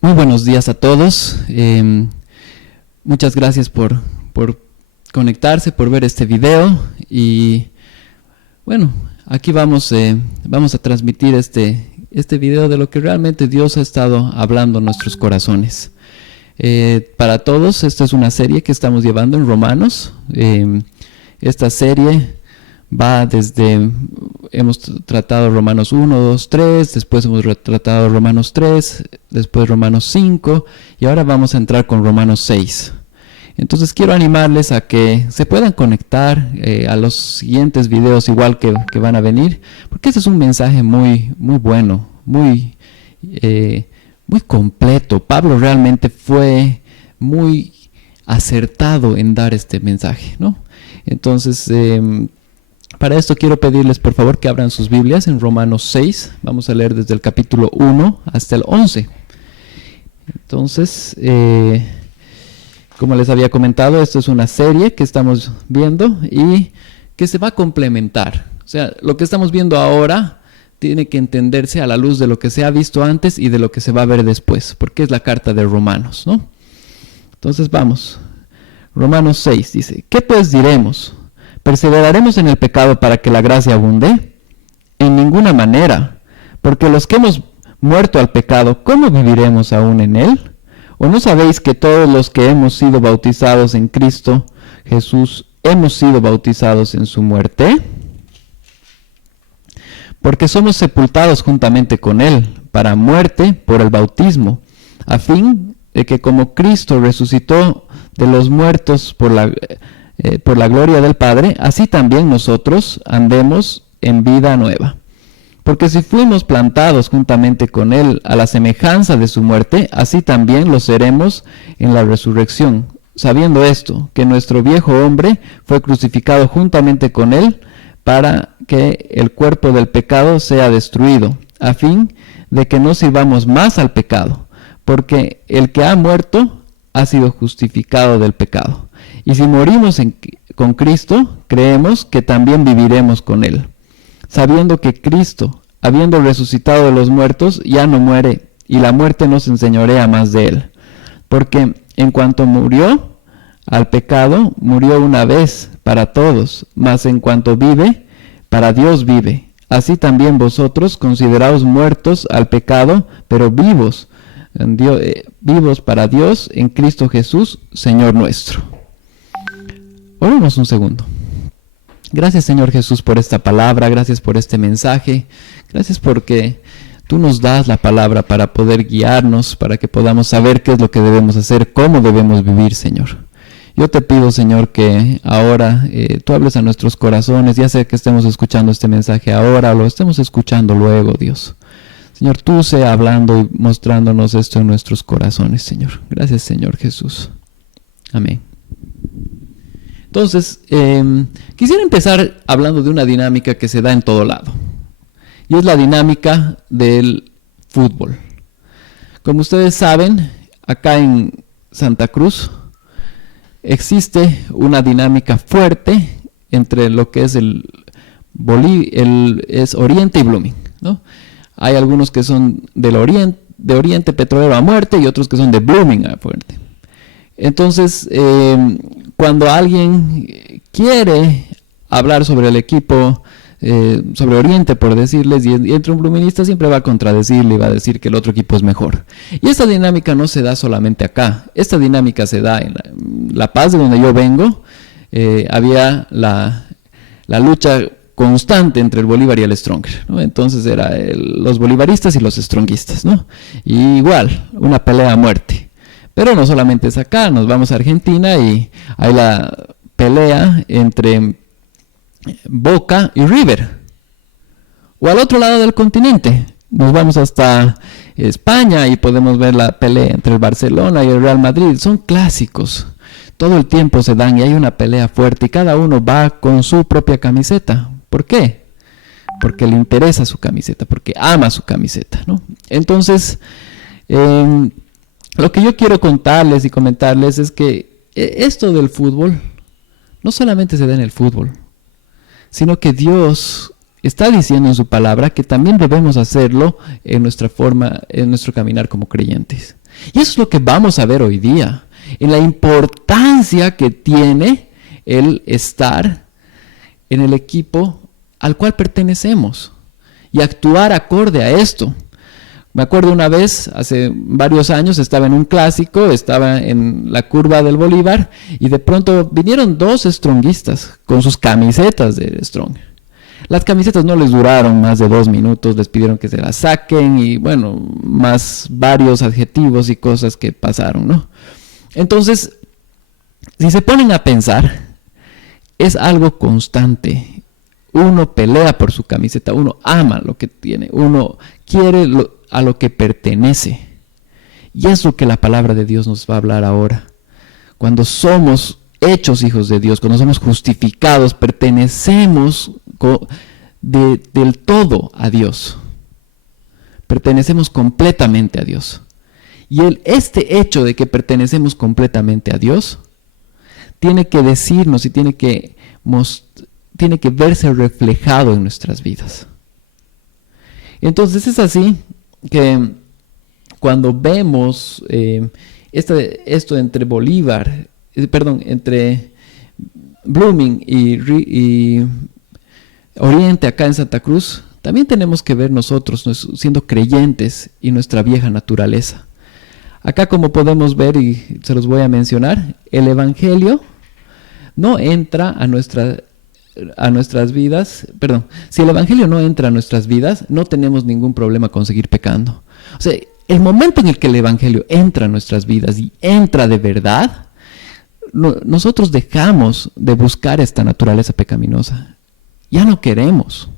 Muy buenos días a todos. Muchas gracias por conectarse, por ver este video. Y bueno, aquí vamos a transmitir este video de lo que realmente Dios ha estado hablando en nuestros corazones. Para todos, esta es una serie que estamos llevando en Romanos. Esta serie va hemos tratado Romanos 1, 2, 3, después hemos tratado Romanos 3, después Romanos 5 y ahora vamos a entrar con Romanos 6. Entonces quiero animarles a que se puedan conectar a los siguientes videos igual que van a venir, porque este es un mensaje muy bueno, muy completo. Pablo realmente fue muy acertado en dar este mensaje, ¿no? Entonces, para esto quiero pedirles por favor que abran sus Biblias en Romanos 6. Vamos a leer desde el capítulo 1 hasta el 11. Entonces, como les había comentado, esto es una serie que estamos viendo y que se va a complementar. O sea, lo que estamos viendo ahora tiene que entenderse a la luz de lo que se ha visto antes y de lo que se va a ver después, porque es la carta de Romanos, ¿no? Entonces vamos. Romanos 6 dice: ¿qué pues diremos? ¿Perseveraremos en el pecado para que la gracia abunde? En ninguna manera, porque los que hemos muerto al pecado, ¿cómo viviremos aún en él? ¿O no sabéis que todos los que hemos sido bautizados en Cristo Jesús hemos sido bautizados en su muerte? Porque somos sepultados juntamente con él para muerte por el bautismo, a fin de que como Cristo resucitó de los muertos por la gloria del Padre, así también nosotros andemos en vida nueva. Porque si fuimos plantados juntamente con él a la semejanza de su muerte, así también lo seremos en la resurrección, sabiendo esto, que nuestro viejo hombre fue crucificado juntamente con él para que el cuerpo del pecado sea destruido, a fin de que no sirvamos más al pecado, porque el que ha muerto ha sido justificado del pecado. Y si morimos con Cristo, creemos que también viviremos con él, sabiendo que Cristo, habiendo resucitado de los muertos, ya no muere, y la muerte no se enseñorea más de él. Porque en cuanto murió al pecado, murió una vez para todos, mas en cuanto vive, para Dios vive. Así también vosotros consideraos muertos al pecado, pero vivos para Dios en Cristo Jesús, Señor nuestro. Oremos un segundo. Gracias, Señor Jesús, por esta palabra, gracias por este mensaje, gracias porque tú nos das la palabra para poder guiarnos, para que podamos saber qué es lo que debemos hacer, cómo debemos vivir, Señor. Yo te pido, Señor, que ahora tú hables a nuestros corazones, ya sea que estemos escuchando este mensaje ahora o lo estemos escuchando luego, Dios. Señor, tú sea hablando y mostrándonos esto en nuestros corazones, Señor. Gracias, Señor Jesús. Amén. Entonces, quisiera empezar hablando de una dinámica que se da en todo lado. Y es la dinámica del fútbol. Como ustedes saben, acá en Santa Cruz existe una dinámica fuerte entre lo que es es Oriente y Blooming, ¿no? Hay algunos que son de Oriente Petrolero a muerte y otros que son de Blooming a muerte. Entonces, cuando alguien quiere hablar sobre el equipo, sobre Oriente, por decirles, y entra un bluminista, siempre va a contradecirle y va a decir que el otro equipo es mejor. Y esta dinámica no se da solamente acá. Esta dinámica se da en La Paz, de donde yo vengo. Había la lucha constante entre el Bolívar y el Stronger, ¿no? Entonces era los bolivaristas y los stronguistas, ¿no? Y igual, una pelea a muerte. Pero no solamente es acá, nos vamos a Argentina y hay la pelea entre Boca y River. O al otro lado del continente, nos vamos hasta España y podemos ver la pelea entre el Barcelona y el Real Madrid. Son clásicos, todo el tiempo se dan y hay una pelea fuerte y cada uno va con su propia camiseta. ¿Por qué? Porque le interesa su camiseta, porque ama su camiseta, ¿no? Entonces, lo que yo quiero contarles y comentarles es que esto del fútbol no solamente se da en el fútbol, sino que Dios está diciendo en su palabra que también debemos hacerlo en nuestra forma, en nuestro caminar como creyentes. Y eso es lo que vamos a ver hoy día, en la importancia que tiene el estar en el equipo al cual pertenecemos y actuar acorde a esto. Me acuerdo una vez, hace varios años, estaba en un clásico, estaba en la curva del Bolívar y de pronto vinieron dos stronguistas con sus camisetas de Strong. Las camisetas no les duraron más de 2 minutos, les pidieron que se las saquen y bueno, más varios adjetivos y cosas que pasaron, ¿no? Entonces, si se ponen a pensar, es algo constante. Uno pelea por su camiseta, uno ama lo que tiene, uno quiere a lo que pertenece. Y es lo que la palabra de Dios nos va a hablar ahora. Cuando somos hechos hijos de Dios, cuando somos justificados, pertenecemos del todo a Dios. Pertenecemos completamente a Dios. Y este hecho de que pertenecemos completamente a Dios tiene que decirnos y tiene que verse reflejado en nuestras vidas. Entonces es así que cuando vemos esto entre entre Blooming y Oriente acá en Santa Cruz, también tenemos que ver nosotros siendo creyentes y nuestra vieja naturaleza. Acá, como podemos ver, y se los voy a mencionar, el Evangelio no entra a nuestras vidas, si el Evangelio no entra a nuestras vidas, no tenemos ningún problema con seguir pecando. O sea, el momento en el que el Evangelio entra a nuestras vidas y entra de verdad, nosotros dejamos de buscar esta naturaleza pecaminosa. Ya no queremos.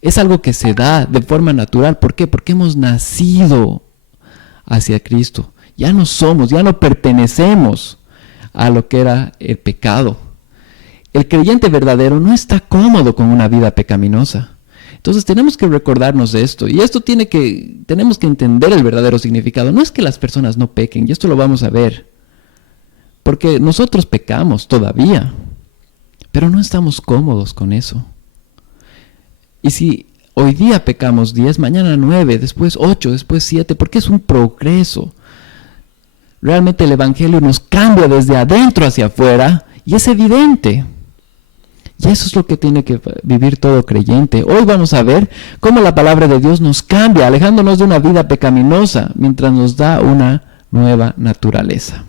Es algo que se da de forma natural. ¿Por qué? Porque hemos nacido hacia Cristo. Ya no pertenecemos a lo que era el pecado. El creyente verdadero no está cómodo con una vida pecaminosa. Entonces tenemos que recordarnos de esto. Y tenemos que entender el verdadero significado. No es que las personas no pequen, y esto lo vamos a ver. Porque nosotros pecamos todavía, pero no estamos cómodos con eso. Y si hoy día pecamos 10, mañana 9, después 8, después 7, porque es un progreso. Realmente el Evangelio nos cambia desde adentro hacia afuera y es evidente. Y eso es lo que tiene que vivir todo creyente. Hoy vamos a ver cómo la palabra de Dios nos cambia, alejándonos de una vida pecaminosa, mientras nos da una nueva naturaleza.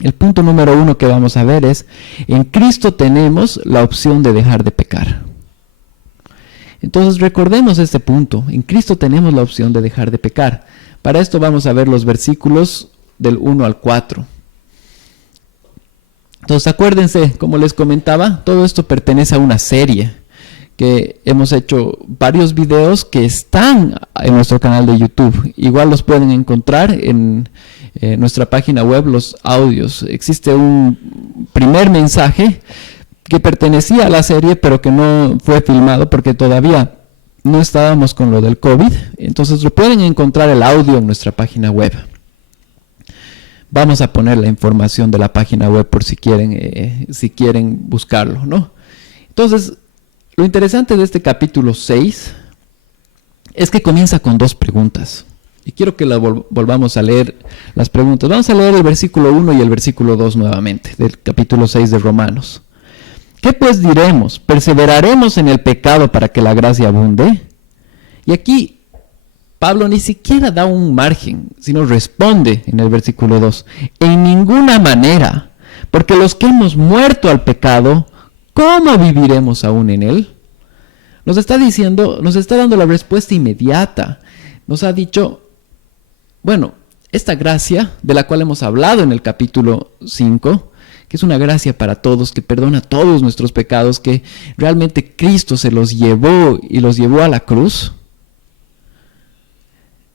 El punto número 1 que vamos a ver es, en Cristo tenemos la opción de dejar de pecar. Entonces recordemos este punto, en Cristo tenemos la opción de dejar de pecar. Para esto vamos a ver los versículos del 1 al 4. Entonces acuérdense, como les comentaba, todo esto pertenece a una serie que hemos hecho varios videos que están en nuestro canal de YouTube. Igual los pueden encontrar en nuestra página web, los audios. Existe un primer mensaje que pertenecía a la serie, pero que no fue filmado porque todavía no estábamos con lo del COVID. Entonces lo pueden encontrar el audio en nuestra página web. Vamos a poner la información de la página web por si quieren buscarlo, ¿no? Entonces, lo interesante de este capítulo 6 es que comienza con 2 preguntas. Y quiero que volvamos a leer las preguntas. Vamos a leer el versículo 1 y el versículo 2 nuevamente, del capítulo 6 de Romanos. ¿Qué pues diremos? ¿Perseveraremos en el pecado para que la gracia abunde? Y aquí Pablo ni siquiera da un margen, sino responde en el versículo 2. En ninguna manera, porque los que hemos muerto al pecado, ¿cómo viviremos aún en él? Nos está dando la respuesta inmediata. Nos ha dicho, bueno, esta gracia de la cual hemos hablado en el capítulo 5, que es una gracia para todos, que perdona todos nuestros pecados, que realmente Cristo se los llevó y los llevó a la cruz,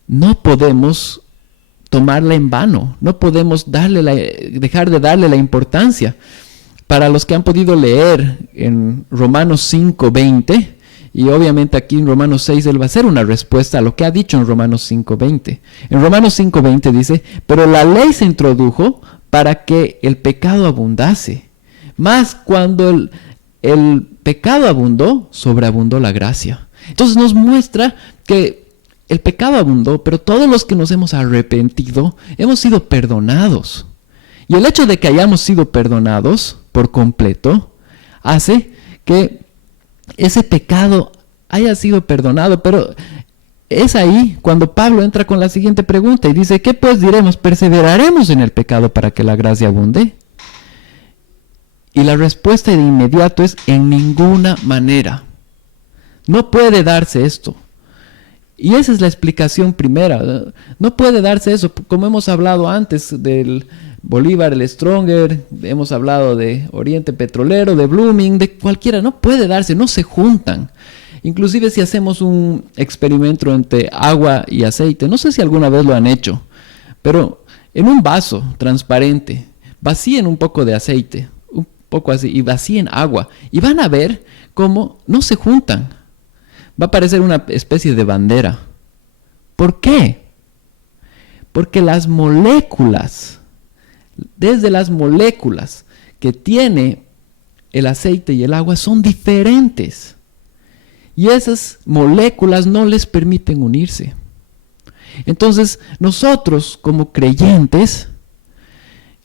no podemos tomarla en vano, no podemos dejar de darle la importancia. Para los que han podido leer en Romanos 5:20, y obviamente aquí en Romanos 6 él va a hacer una respuesta a lo que ha dicho en Romanos 5:20. En Romanos 5:20 dice, pero la ley se introdujo para que el pecado abundase. Mas cuando el pecado abundó, sobreabundó la gracia. Entonces nos muestra que el pecado abundó, pero todos los que nos hemos arrepentido hemos sido perdonados. Y el hecho de que hayamos sido perdonados por completo hace que ese pecado haya sido perdonado. Pero es ahí cuando Pablo entra con la siguiente pregunta y dice, ¿qué pues diremos? ¿Perseveraremos en el pecado para que la gracia abunde? Y la respuesta de inmediato es, en ninguna manera. No puede darse esto. Y esa es la explicación primera. No puede darse eso, como hemos hablado antes del Bolívar, el Stronger, hemos hablado de Oriente Petrolero, de Blooming, de cualquiera. No puede darse, no se juntan. Inclusive si hacemos un experimento entre agua y aceite, no sé si alguna vez lo han hecho, pero en un vaso transparente, vacíen un poco de aceite, un poco así, y vacíen agua, y van a ver cómo no se juntan. Va a parecer una especie de bandera. ¿Por qué? Porque las moléculas, desde las moléculas que tiene el aceite y el agua son diferentes. Y esas moléculas no les permiten unirse. Entonces, nosotros como creyentes,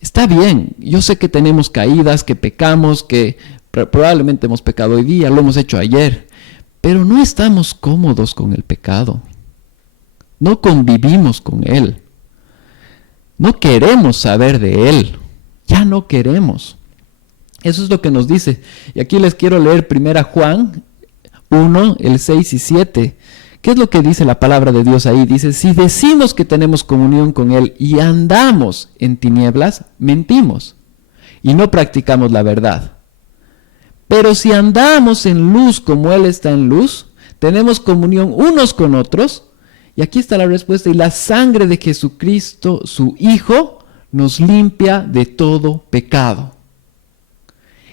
está bien, yo sé que tenemos caídas, que pecamos, que probablemente hemos pecado hoy día, lo hemos hecho ayer, pero no estamos cómodos con el pecado. No convivimos con él. No queremos saber de él. Ya no queremos. Eso es lo que nos dice. Y aquí les quiero leer 1 Juan 1, el 6 y 7. ¿Qué es lo que dice la palabra de Dios ahí? Dice, si decimos que tenemos comunión con él y andamos en tinieblas, mentimos y no practicamos la verdad. Pero si andamos en luz como él está en luz, tenemos comunión unos con otros. Y aquí está la respuesta. Y la sangre de Jesucristo, su Hijo, nos limpia de todo pecado.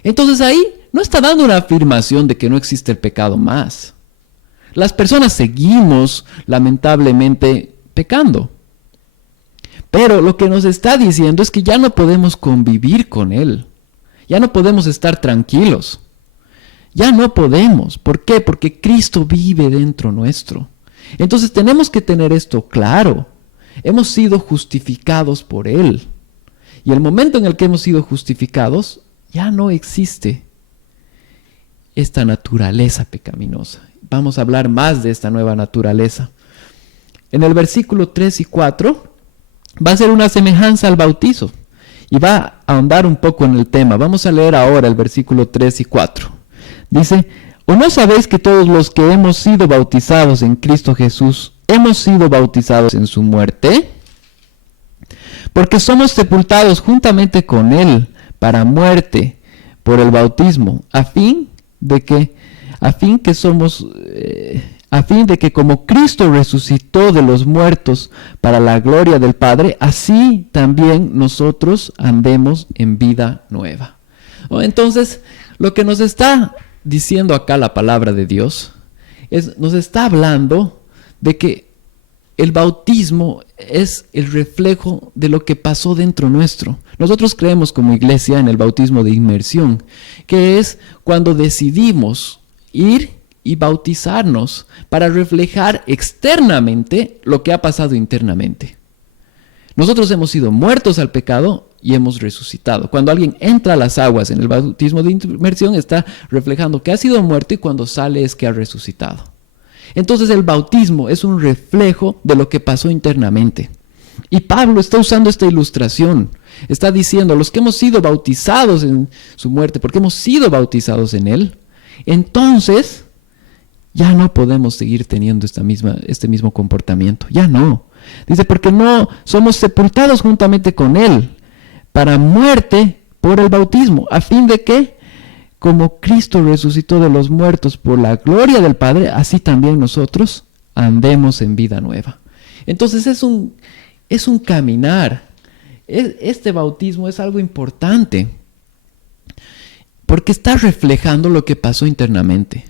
Entonces ahí no está dando una afirmación de que no existe el pecado más. Las personas seguimos, lamentablemente, pecando. Pero lo que nos está diciendo es que ya no podemos convivir con él. Ya no podemos estar tranquilos. Ya no podemos. ¿Por qué? Porque Cristo vive dentro nuestro. Entonces tenemos que tener esto claro. Hemos sido justificados por él. Y el momento en el que hemos sido justificados, ya no existe esta naturaleza pecaminosa. Vamos a hablar más de esta nueva naturaleza. En el versículo 3 y 4 va a ser una semejanza al bautizo. Y va a ahondar un poco en el tema. Vamos a leer ahora el versículo 3 y 4. Dice, ¿o no sabéis que todos los que hemos sido bautizados en Cristo Jesús, hemos sido bautizados en su muerte? Porque somos sepultados juntamente con él para muerte por el bautismo, a fin de que como Cristo resucitó de los muertos para la gloria del Padre, así también nosotros andemos en vida nueva. Entonces, lo que nos está diciendo acá la palabra de Dios nos está hablando de que el bautismo es el reflejo de lo que pasó dentro nuestro. Nosotros creemos como iglesia en el bautismo de inmersión, que es cuando decidimos ir y bautizarnos para reflejar externamente lo que ha pasado internamente. Nosotros hemos sido muertos al pecado y hemos resucitado. Cuando alguien entra a las aguas en el bautismo de inmersión, está reflejando que ha sido muerto y cuando sale es que ha resucitado. Entonces el bautismo es un reflejo de lo que pasó internamente. Y Pablo está usando esta ilustración. Está diciendo, los que hemos sido bautizados en su muerte, porque hemos sido bautizados en él, entonces ya no podemos seguir teniendo este mismo comportamiento. Ya no. Dice, porque no somos sepultados juntamente con él para muerte por el bautismo, a fin de que, como Cristo resucitó de los muertos por la gloria del Padre, así también nosotros andemos en vida nueva. Entonces es un caminar. Este bautismo es algo importante, porque está reflejando lo que pasó internamente.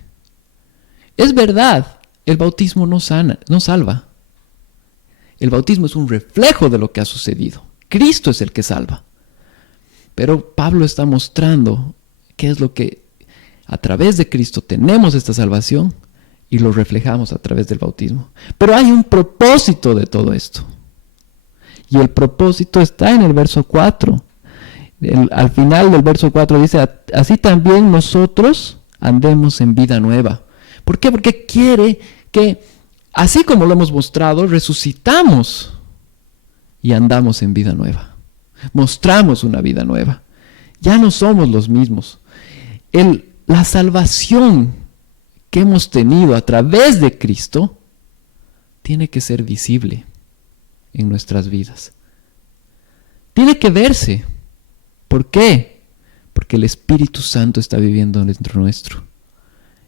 Es verdad, el bautismo no salva. El bautismo es un reflejo de lo que ha sucedido. Cristo es el que salva. Pero Pablo está mostrando qué es lo que a través de Cristo tenemos esta salvación y lo reflejamos a través del bautismo. Pero hay un propósito de todo esto. Y el propósito está en el verso 4. Al final del verso 4 dice, así también nosotros andemos en vida nueva. ¿Por qué? Porque quiere que, así como lo hemos mostrado, resucitamos y andamos en vida nueva. Mostramos una vida nueva. Ya no somos los mismos. La salvación que hemos tenido a través de Cristo tiene que ser visible en nuestras vidas. Tiene que verse. ¿Por qué? Porque el Espíritu Santo está viviendo dentro nuestro.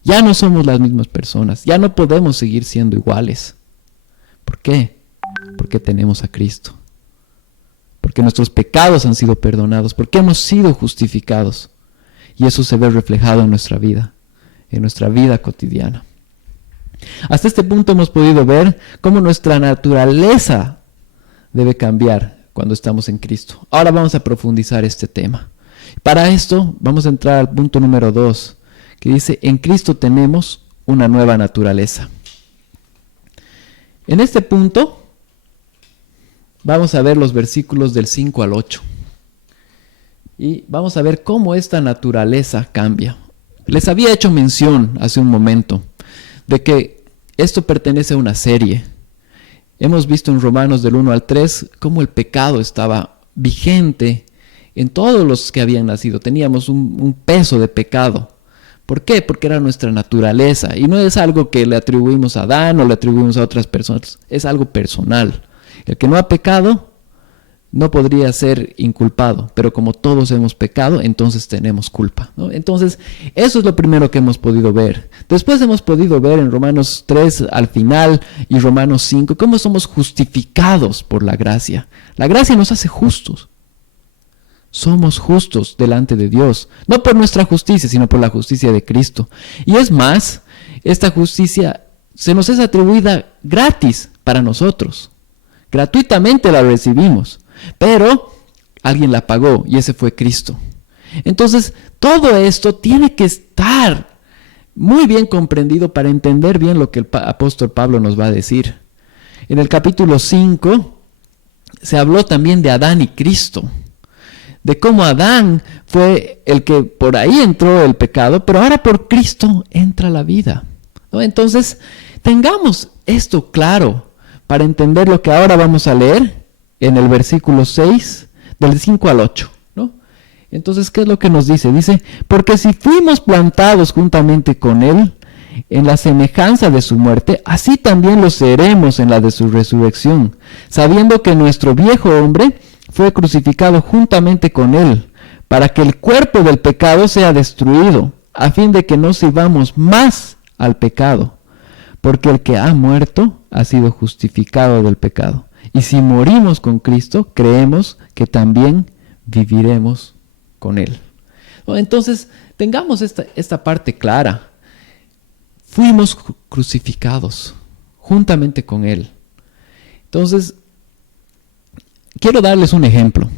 Ya no somos las mismas personas. Ya no podemos seguir siendo iguales. ¿Por qué? Porque tenemos a Cristo. Porque nuestros pecados han sido perdonados. Porque hemos sido justificados. Y eso se ve reflejado en nuestra vida cotidiana. Hasta este punto hemos podido ver cómo nuestra naturaleza debe cambiar cuando estamos en Cristo. Ahora vamos a profundizar este tema. Para esto vamos a entrar al punto número 2, que dice, en Cristo tenemos una nueva naturaleza. En este punto vamos a ver los versículos del 5 al 8. Y vamos a ver cómo esta naturaleza cambia. Les había hecho mención hace un momento de que esto pertenece a una serie. Hemos visto en Romanos del 1 al 3 cómo el pecado estaba vigente en todos los que habían nacido. Teníamos un peso de pecado. ¿Por qué? Porque era nuestra naturaleza. Y no es algo que le atribuimos a Adán o le atribuimos a otras personas. Es algo personal. El que no ha pecado no podría ser inculpado, pero como todos hemos pecado, entonces tenemos culpa, ¿no? Entonces, eso es lo primero que hemos podido ver. Después hemos podido ver en Romanos 3 al final y Romanos 5 cómo somos justificados por la gracia. La gracia nos hace justos. Somos justos delante de Dios, no por nuestra justicia, sino por la justicia de Cristo. Y es más, esta justicia se nos es atribuida gratis para nosotros. Gratuitamente la recibimos. Pero alguien la pagó y ese fue Cristo. Entonces, todo esto tiene que estar muy bien comprendido para entender bien lo que el apóstol Pablo nos va a decir. En el capítulo 5 se habló también de Adán y Cristo, de cómo Adán fue el que por ahí entró el pecado, pero ahora por Cristo entra la vida, ¿no? Entonces, tengamos esto claro para entender lo que ahora vamos a leer en el versículo 6, del 5 al 8, ¿no? Entonces, ¿qué es lo que nos dice? Dice, porque si fuimos plantados juntamente con Él en la semejanza de su muerte, así también lo seremos en la de su resurrección, sabiendo que nuestro viejo hombre fue crucificado juntamente con Él, para que el cuerpo del pecado sea destruido, a fin de que no sirvamos más al pecado, porque el que ha muerto ha sido justificado del pecado. Y si morimos con Cristo, creemos que también viviremos con Él. Entonces, tengamos esta parte clara. Fuimos crucificados juntamente con Él. Entonces, quiero darles un ejemplo.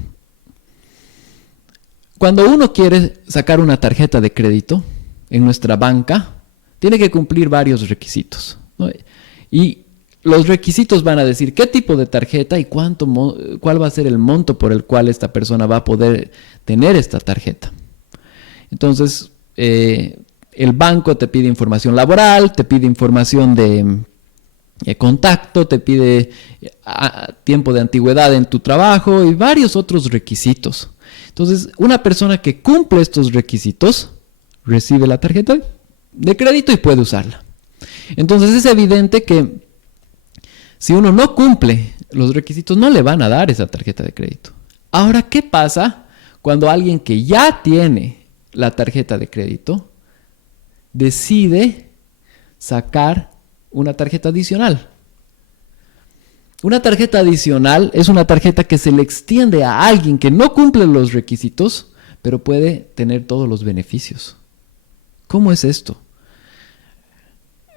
Cuando uno quiere sacar una tarjeta de crédito en nuestra banca, tiene que cumplir varios requisitos, ¿no? Y los requisitos van a decir qué tipo de tarjeta y cuál va a ser el monto por el cual esta persona va a poder tener esta tarjeta. Entonces, el banco te pide información laboral, te pide información de contacto, te pide tiempo de antigüedad en tu trabajo y varios otros requisitos. Entonces, una persona que cumple estos requisitos recibe la tarjeta de crédito y puede usarla. Entonces, es evidente que si uno no cumple los requisitos, no le van a dar esa tarjeta de crédito. Ahora, ¿qué pasa cuando alguien que ya tiene la tarjeta de crédito decide sacar una tarjeta adicional? Una tarjeta adicional es una tarjeta que se le extiende a alguien que no cumple los requisitos, pero puede tener todos los beneficios. ¿Cómo es esto?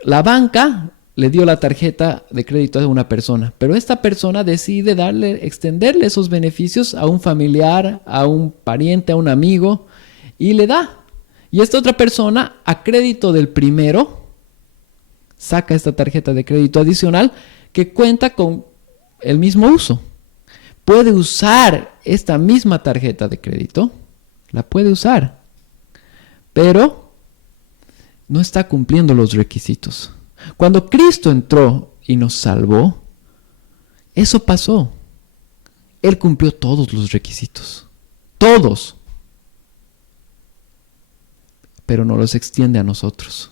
La banca le dio la tarjeta de crédito a una persona, pero esta persona decide extenderle esos beneficios a un familiar, a un pariente, a un amigo, y le da. Y esta otra persona, a crédito del primero, saca esta tarjeta de crédito adicional que cuenta con el mismo uso. Puede usar esta misma tarjeta de crédito, la puede usar, pero no está cumpliendo los requisitos. Cuando Cristo entró y nos salvó, eso pasó. Él cumplió todos los requisitos, todos, pero no los extiende a nosotros.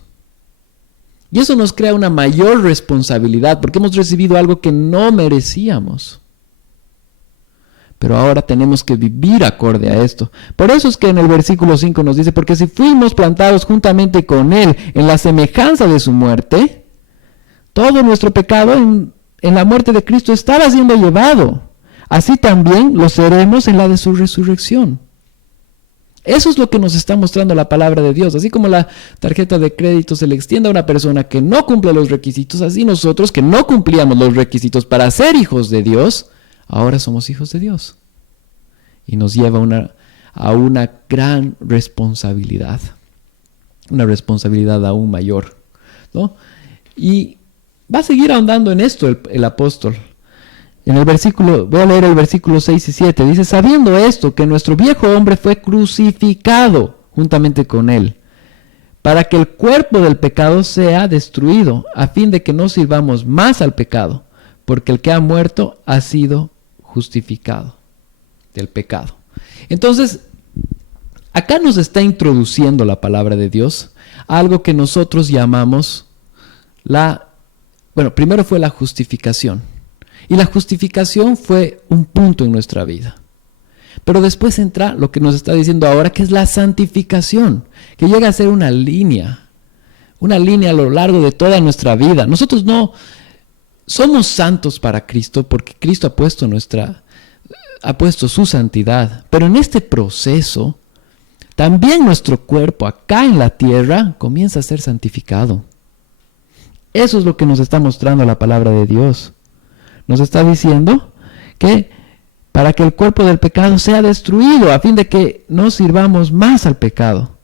Y eso nos crea una mayor responsabilidad porque hemos recibido algo que no merecíamos. Pero ahora tenemos que vivir acorde a esto. Por eso es que en el versículo 5 nos dice, porque si fuimos plantados juntamente con Él en la semejanza de su muerte, todo nuestro pecado en la muerte de Cristo estaba siendo llevado. Así también lo seremos en la de su resurrección. Eso es lo que nos está mostrando la palabra de Dios. Así como la tarjeta de crédito se le extiende a una persona que no cumple los requisitos, así nosotros que no cumplíamos los requisitos para ser hijos de Dios, ahora somos hijos de Dios. Y nos lleva a una gran responsabilidad. Una responsabilidad aún mayor, ¿no? Y va a seguir ahondando en esto el apóstol. En el versículo, voy a leer el versículo 6 y 7. Dice, sabiendo esto, que nuestro viejo hombre fue crucificado juntamente con él, para que el cuerpo del pecado sea destruido, a fin de que no sirvamos más al pecado, porque el que ha muerto ha sido justificado del pecado. Entonces, acá nos está introduciendo la palabra de Dios a algo que nosotros llamamos primero fue la justificación. Y la justificación fue un punto en nuestra vida. Pero después entra lo que nos está diciendo ahora, que es la santificación, que llega a ser una línea a lo largo de toda nuestra vida. Nosotros no somos santos para Cristo porque Cristo ha puesto su santidad. Pero en este proceso, también nuestro cuerpo acá en la tierra comienza a ser santificado. Eso es lo que nos está mostrando la palabra de Dios. Nos está diciendo que para que el cuerpo del pecado sea destruido, a fin de que no sirvamos más al pecado.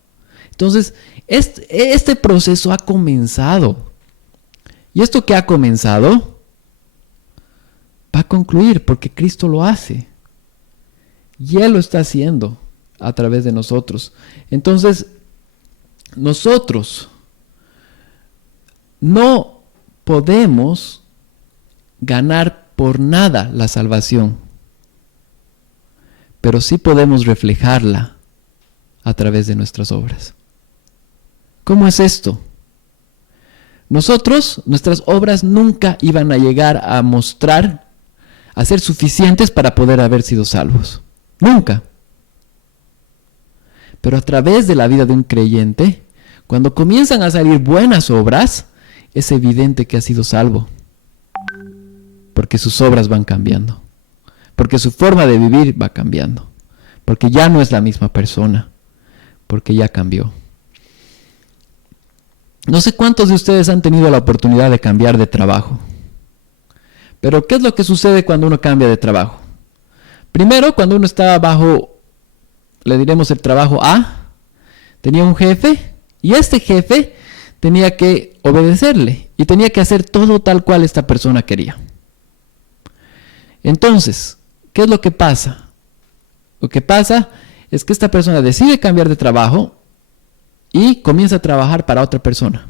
Entonces, este proceso ha comenzado. Y esto que ha comenzado va a concluir porque Cristo lo hace. Y Él lo está haciendo a través de nosotros. Entonces, nosotros no podemos ganar por nada la salvación, pero sí podemos reflejarla a través de nuestras obras. ¿Cómo es esto? Nuestras obras nunca iban a llegar a ser suficientes para poder haber sido salvos. Nunca. Pero a través de la vida de un creyente, cuando comienzan a salir buenas obras, es evidente que ha sido salvo. Porque sus obras van cambiando. Porque su forma de vivir va cambiando. Porque ya no es la misma persona. Porque ya cambió. No sé cuántos de ustedes han tenido la oportunidad de cambiar de trabajo. Pero ¿qué es lo que sucede cuando uno cambia de trabajo? Primero, cuando uno estaba bajo, le diremos el trabajo A, tenía un jefe y este jefe tenía que obedecerle y tenía que hacer todo tal cual esta persona quería. Entonces, ¿qué es lo que pasa? Lo que pasa es que esta persona decide cambiar de trabajo y comienza a trabajar para otra persona.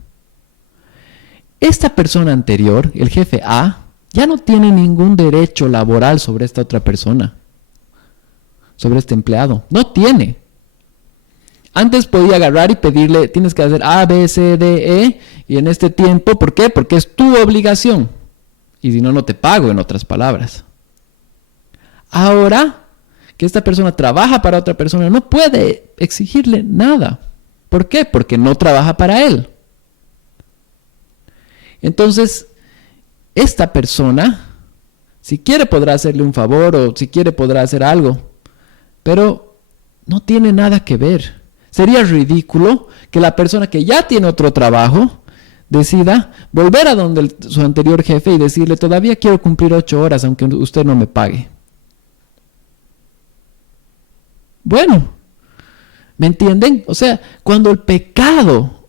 Esta persona anterior, el jefe A, ya no tiene ningún derecho laboral sobre esta otra persona, sobre este empleado. No tiene. Antes podía agarrar y pedirle, tienes que hacer A, B, C, D, E, y en este tiempo, ¿por qué? Porque es tu obligación. Y si no, no te pago, en otras palabras. Ahora que esta persona trabaja para otra persona, no puede exigirle nada. ¿Por qué? Porque no trabaja para él. Entonces, esta persona, si quiere podrá hacerle un favor o si quiere podrá hacer algo, pero no tiene nada que ver. Sería ridículo que la persona que ya tiene otro trabajo decida volver a donde su anterior jefe y decirle, todavía quiero cumplir 8 horas aunque usted no me pague. Bueno, ¿me entienden? O sea, cuando el pecado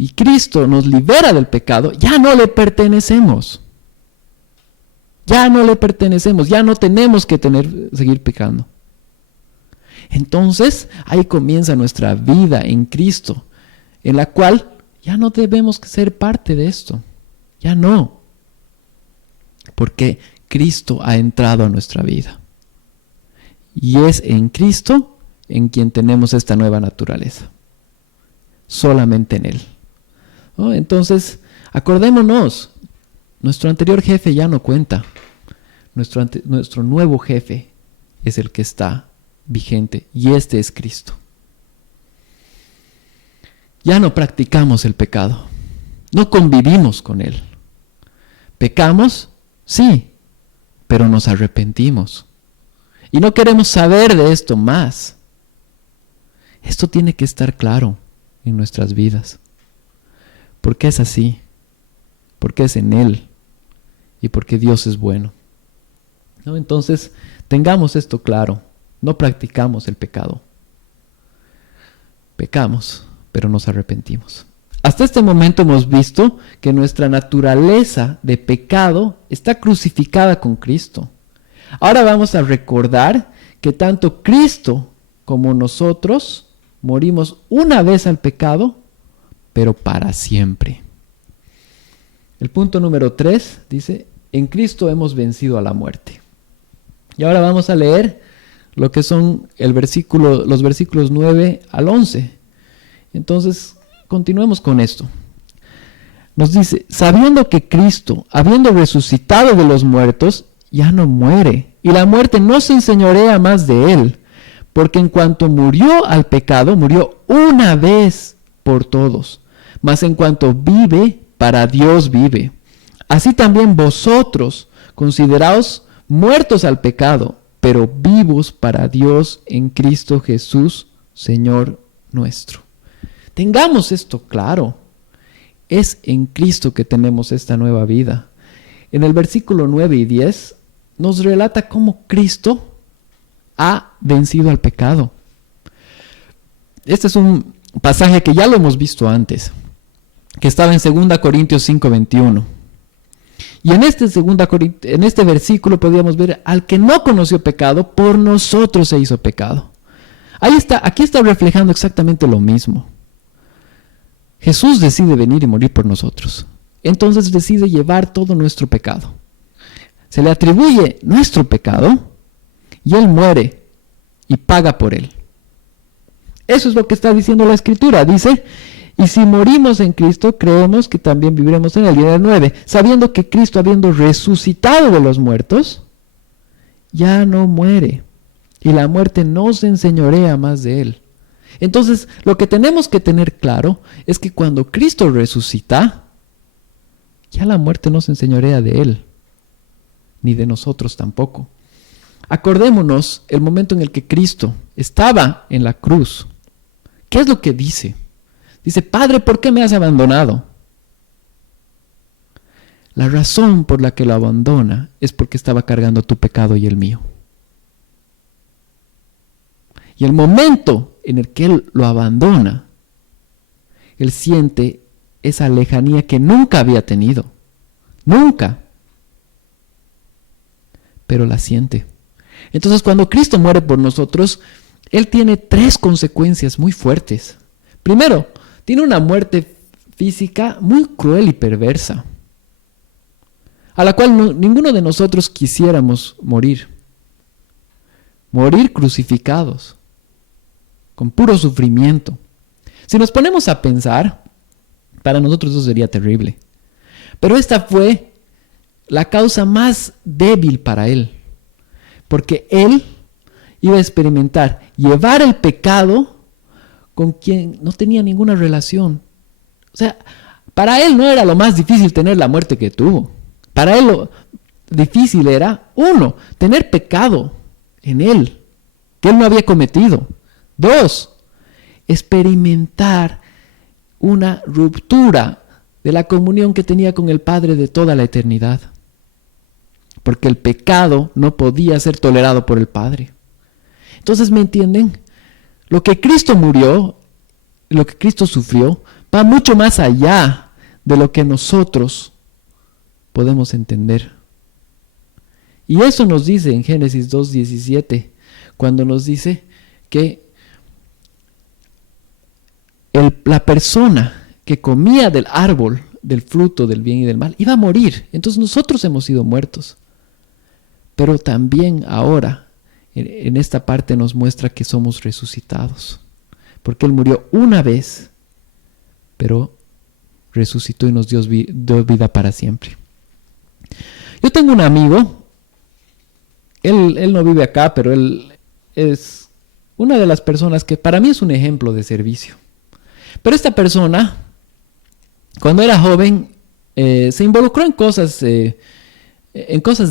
y Cristo nos libera del pecado, ya no le pertenecemos. Ya no le pertenecemos, ya no tenemos que seguir pecando. Entonces, ahí comienza nuestra vida en Cristo, en la cual ya no debemos ser parte de esto. Ya no. Porque Cristo ha entrado a nuestra vida. Y es en Cristo en quien tenemos esta nueva naturaleza. Solamente en Él. ¿No? Entonces, acordémonos, nuestro anterior jefe ya no cuenta. Nuestro nuevo jefe es el que está vigente, y este es Cristo. Ya no practicamos el pecado, no convivimos con él. Pecamos, sí, pero nos arrepentimos y no queremos saber de esto más. Esto tiene que estar claro en nuestras vidas, porque es así, porque es en él y porque Dios es bueno. ¿No? Entonces, tengamos esto claro. No practicamos el pecado. Pecamos, pero nos arrepentimos. Hasta este momento hemos visto que nuestra naturaleza de pecado está crucificada con Cristo. Ahora vamos a recordar que tanto Cristo como nosotros morimos una vez al pecado, pero para siempre. El punto número 3 dice, en Cristo hemos vencido a la muerte. Y ahora vamos a leer lo que son los versículos 9 al 11. Entonces, continuemos con esto. Nos dice, sabiendo que Cristo, habiendo resucitado de los muertos, ya no muere, y la muerte no se enseñorea más de él, porque en cuanto murió al pecado, murió una vez por todos, mas en cuanto vive, para Dios vive. Así también vosotros, consideraos muertos al pecado, pero vivos para Dios en Cristo Jesús, Señor nuestro. Tengamos esto claro. Es en Cristo que tenemos esta nueva vida. En el versículo 9 y 10 nos relata cómo Cristo ha vencido al pecado. Este es un pasaje que ya lo hemos visto antes, que estaba en 2 Corintios 5:21. Y en este versículo podríamos ver al que no conoció pecado, por nosotros se hizo pecado. Aquí está reflejando exactamente lo mismo. Jesús decide venir y morir por nosotros. Entonces decide llevar todo nuestro pecado. Se le atribuye nuestro pecado y Él muere y paga por él. Eso es lo que está diciendo la Escritura. Dice, y si morimos en Cristo, creemos que también viviremos en él. Y en el 9, sabiendo que Cristo, habiendo resucitado de los muertos, ya no muere. Y la muerte no se enseñorea más de él. Entonces, lo que tenemos que tener claro es que cuando Cristo resucita, ya la muerte no se enseñorea de él, ni de nosotros tampoco. Acordémonos el momento en el que Cristo estaba en la cruz. ¿Qué es lo que dice? Dice, Padre, ¿por qué me has abandonado? La razón por la que lo abandona es porque estaba cargando tu pecado y el mío. Y el momento en el que Él lo abandona, Él siente esa lejanía que nunca había tenido. Nunca. Pero la siente. Entonces, cuando Cristo muere por nosotros, Él tiene 3 consecuencias muy fuertes. Primero, tiene una muerte física muy cruel y perversa, a la cual ninguno de nosotros quisiéramos morir. Morir crucificados, con puro sufrimiento. Si nos ponemos a pensar, para nosotros eso sería terrible. Pero esta fue la causa más débil para Él, porque Él iba a experimentar llevar el pecado con quien no tenía ninguna relación. O sea, para Él no era lo más difícil tener la muerte que tuvo. Para Él lo difícil era, 1, tener pecado en Él, que Él no había cometido. 2, experimentar una ruptura de la comunión que tenía con el Padre de toda la eternidad. Porque el pecado no podía ser tolerado por el Padre. Entonces, ¿me entienden? Lo que Cristo murió, lo que Cristo sufrió, Va mucho más allá de lo que nosotros podemos entender. Y eso nos dice en Génesis 2:17, cuando nos dice que la persona que comía del árbol, del fruto del bien y del mal, iba a morir. Entonces nosotros hemos sido muertos. Pero también ahora, en esta parte nos muestra que somos resucitados. Porque Él murió una vez, pero resucitó y nos dio vida para siempre. Yo tengo un amigo, él no vive acá, pero él es una de las personas que para mí es un ejemplo de servicio. Pero esta persona, cuando era joven, se involucró en cosas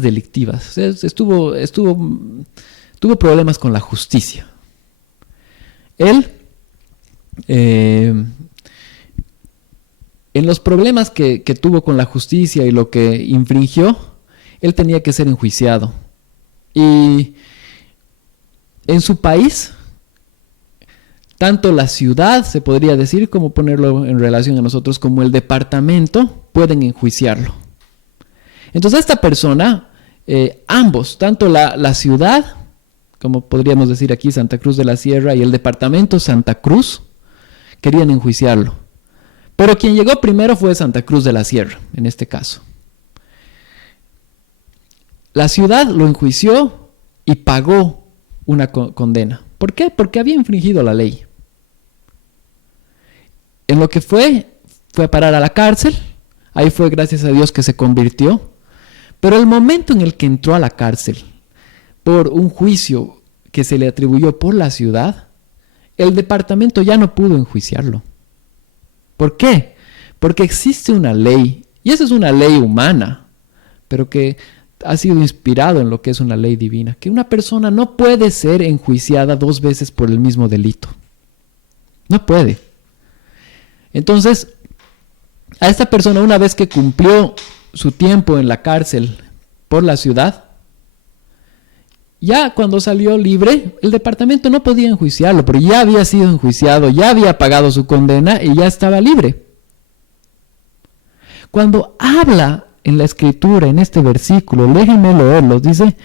delictivas. Tuvo problemas con la justicia. Él, en los problemas que tuvo con la justicia y lo que infringió, él tenía que ser enjuiciado. Y en su país, tanto la ciudad, se podría decir, como ponerlo en relación a nosotros, como el departamento, pueden enjuiciarlo. Entonces esta persona, ambos, tanto la ciudad, como podríamos decir aquí Santa Cruz de la Sierra, y el departamento Santa Cruz, querían enjuiciarlo. Pero quien llegó primero fue Santa Cruz de la Sierra, en este caso. La ciudad lo enjuició y pagó una condena. ¿Por qué? Porque había infringido la ley. En lo que fue a parar a la cárcel. Ahí fue, gracias a Dios, que se convirtió. Pero el momento en el que entró a la cárcel por un juicio que se le atribuyó por la ciudad, el departamento ya no pudo enjuiciarlo. ¿Por qué? Porque existe una ley, y esa es una ley humana, pero que ha sido inspirado en lo que es una ley divina, que una persona no puede ser enjuiciada 2 veces por el mismo delito. No puede. Entonces, a esta persona, una vez que cumplió su tiempo en la cárcel por la ciudad, ya cuando salió libre, el departamento no podía enjuiciarlo, pero ya había sido enjuiciado, ya había pagado su condena y ya estaba libre. Cuando habla en la escritura, en este versículo, déjenme leerlo, dice,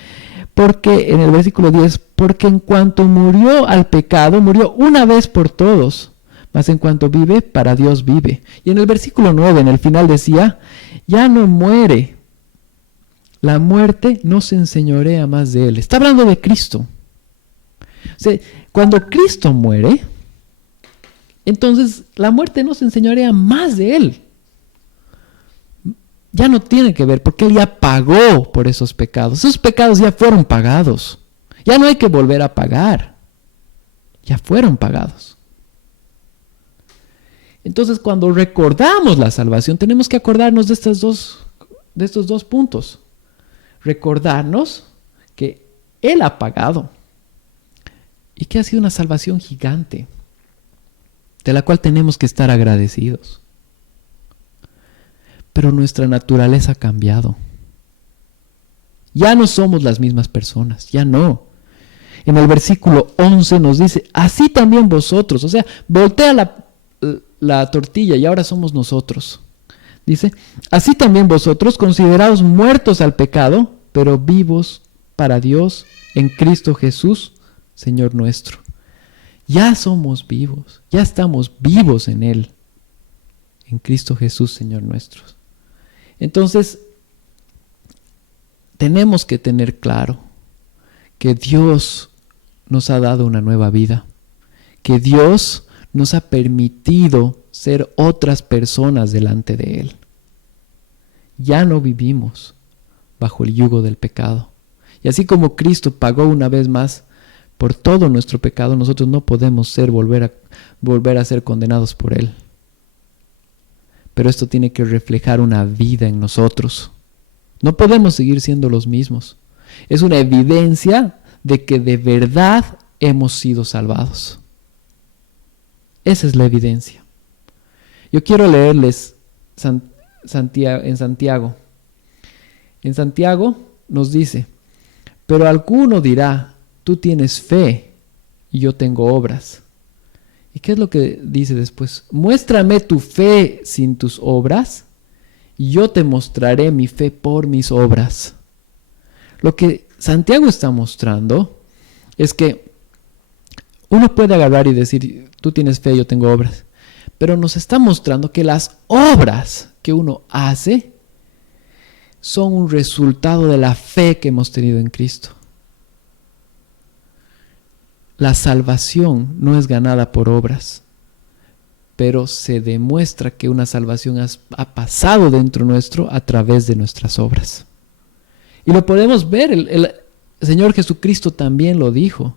porque en el versículo 10, porque en cuanto murió al pecado, murió una vez por todos, mas en cuanto vive, para Dios vive. Y en el versículo 9, en el final decía, ya no muere, la muerte no se enseñorea más de él. Está hablando de Cristo. O sea, cuando Cristo muere, entonces la muerte no se enseñorea más de él. Ya no tiene que ver, porque Él ya pagó por esos pecados. Esos pecados ya fueron pagados. Ya no hay que volver a pagar. Ya fueron pagados. Entonces, cuando recordamos la salvación, tenemos que acordarnos de estos dos puntos. Recordarnos que Él ha pagado y que ha sido una salvación gigante, de la cual tenemos que estar agradecidos. Pero nuestra naturaleza ha cambiado. Ya no somos las mismas personas, ya no. En el versículo 11 nos dice, así también vosotros, o sea, voltea la tortilla y ahora somos nosotros. Dice, así también vosotros, consideraos muertos al pecado, pero vivos para Dios en Cristo Jesús, Señor nuestro. Ya somos vivos, ya estamos vivos en Él, en Cristo Jesús, Señor nuestro. Entonces, tenemos que tener claro que Dios nos ha dado una nueva vida, que Dios nos ha permitido ser otras personas delante de Él. Ya no vivimos bajo el yugo del pecado. Y así como Cristo pagó una vez más por todo nuestro pecado, nosotros no podemos volver a ser condenados por Él. Pero esto tiene que reflejar una vida en nosotros. No podemos seguir siendo los mismos. Es una evidencia de que de verdad hemos sido salvados. Esa es la evidencia. Yo quiero leerles en Santiago. En Santiago nos dice, pero alguno dirá, tú tienes fe y yo tengo obras. ¿Y qué es lo que dice después? Muéstrame tu fe sin tus obras y yo te mostraré mi fe por mis obras. Lo que Santiago está mostrando es que uno puede agarrar y decir, tú tienes fe, yo tengo obras. Pero nos está mostrando que las obras que uno hace son un resultado de la fe que hemos tenido en Cristo. La salvación no es ganada por obras, pero se demuestra que una salvación ha pasado dentro nuestro a través de nuestras obras. Y lo podemos ver, el Señor Jesucristo también lo dijo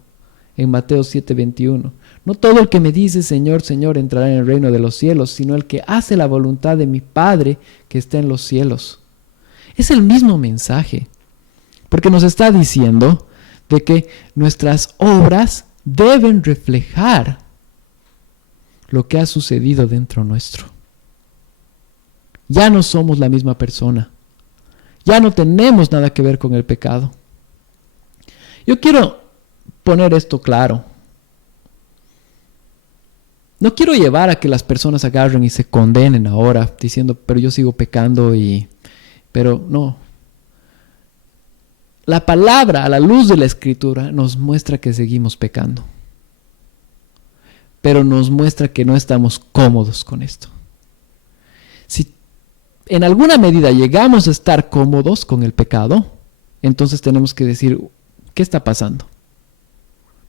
en Mateo 7:21. No todo el que me dice Señor, Señor entrará en el reino de los cielos, sino el que hace la voluntad de mi Padre que está en los cielos. Es el mismo mensaje, porque nos está diciendo de que nuestras obras deben reflejar lo que ha sucedido dentro nuestro. Ya no somos la misma persona. Ya no tenemos nada que ver con el pecado. Yo quiero poner esto claro. No quiero llevar a que las personas agarren y se condenen ahora, diciendo, pero yo sigo pecando pero no. La palabra, a la luz de la Escritura, nos muestra que seguimos pecando. Pero nos muestra que no estamos cómodos con esto. Si en alguna medida llegamos a estar cómodos con el pecado, entonces tenemos que decir, ¿qué está pasando?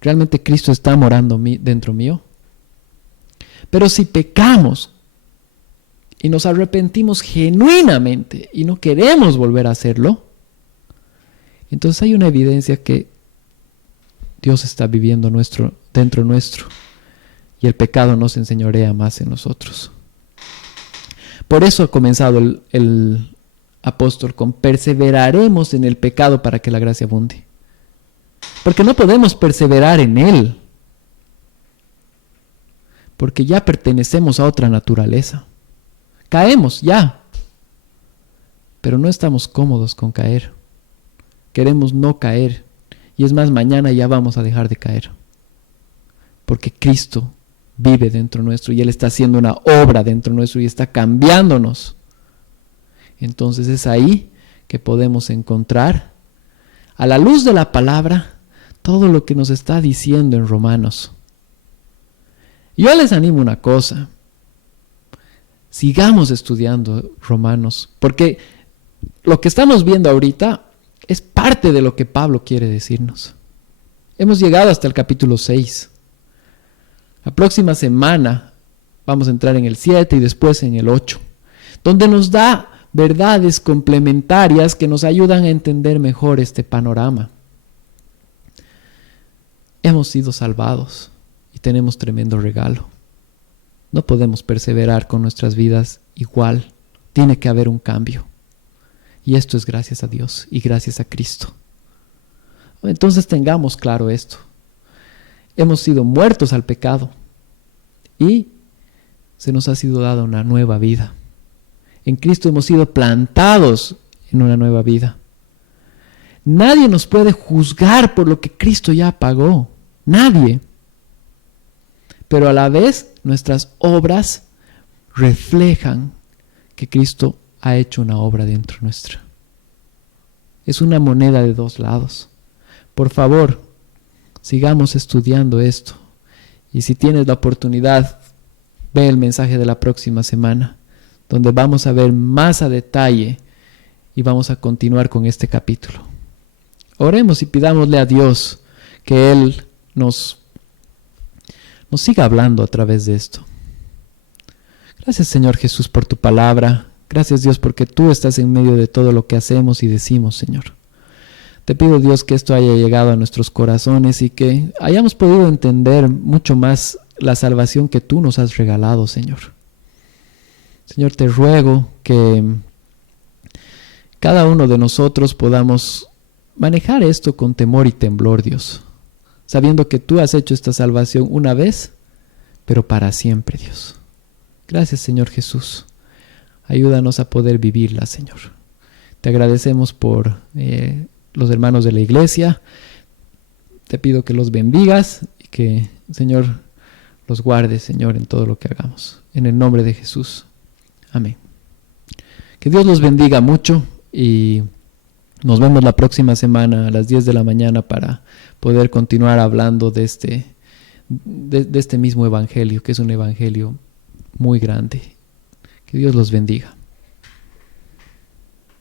¿Realmente Cristo está morando dentro mío? Pero si pecamos y nos arrepentimos genuinamente y no queremos volver a hacerlo, entonces hay una evidencia que Dios está viviendo dentro nuestro y el pecado no se enseñorea más en nosotros. Por eso ha comenzado el apóstol con perseveraremos en el pecado para que la gracia abunde. Porque no podemos perseverar en él, porque ya pertenecemos a otra naturaleza. Caemos ya, pero no estamos cómodos con caer. Queremos no caer. Y es más, mañana ya vamos a dejar de caer. Porque Cristo vive dentro nuestro y Él está haciendo una obra dentro nuestro y está cambiándonos. Entonces es ahí que podemos encontrar, a la luz de la palabra, todo lo que nos está diciendo en Romanos. Yo les animo una cosa. Sigamos estudiando Romanos, porque lo que estamos viendo ahorita es parte de lo que Pablo quiere decirnos. Hemos llegado hasta el capítulo 6. La próxima semana vamos a entrar en el 7 y después en el 8, donde nos da verdades complementarias que nos ayudan a entender mejor este panorama. Hemos sido salvados y tenemos tremendo regalo. No podemos perseverar con nuestras vidas igual. Tiene que haber un cambio. Y esto es gracias a Dios y gracias a Cristo. Entonces tengamos claro esto. Hemos sido muertos al pecado y se nos ha sido dada una nueva vida. En Cristo hemos sido plantados en una nueva vida. Nadie nos puede juzgar por lo que Cristo ya pagó. Nadie. Pero a la vez nuestras obras reflejan que Cristo ha hecho una obra dentro nuestra. Es una moneda de dos lados. Por favor, sigamos estudiando esto. Y si tienes la oportunidad, ve el mensaje de la próxima semana, donde vamos a ver más a detalle y vamos a continuar con este capítulo. Oremos y pidámosle a Dios que Él nos siga hablando a través de esto. Gracias, Señor Jesús, por tu palabra. Gracias, Dios, porque tú estás en medio de todo lo que hacemos y decimos, Señor. Te pido, Dios, que esto haya llegado a nuestros corazones y que hayamos podido entender mucho más la salvación que tú nos has regalado, Señor. Señor, te ruego que cada uno de nosotros podamos manejar esto con temor y temblor, Dios, sabiendo que tú has hecho esta salvación una vez, pero para siempre, Dios. Gracias, Señor Jesús. Ayúdanos a poder vivirla, Señor. Te agradecemos por los hermanos de la iglesia. Te pido que los bendigas y que, Señor, los guarde, Señor, en todo lo que hagamos. En el nombre de Jesús. Amén. Que Dios los bendiga mucho y nos vemos la próxima semana a las 10 de la mañana para poder continuar hablando de este mismo evangelio, que es un evangelio muy grande. Que Dios los bendiga.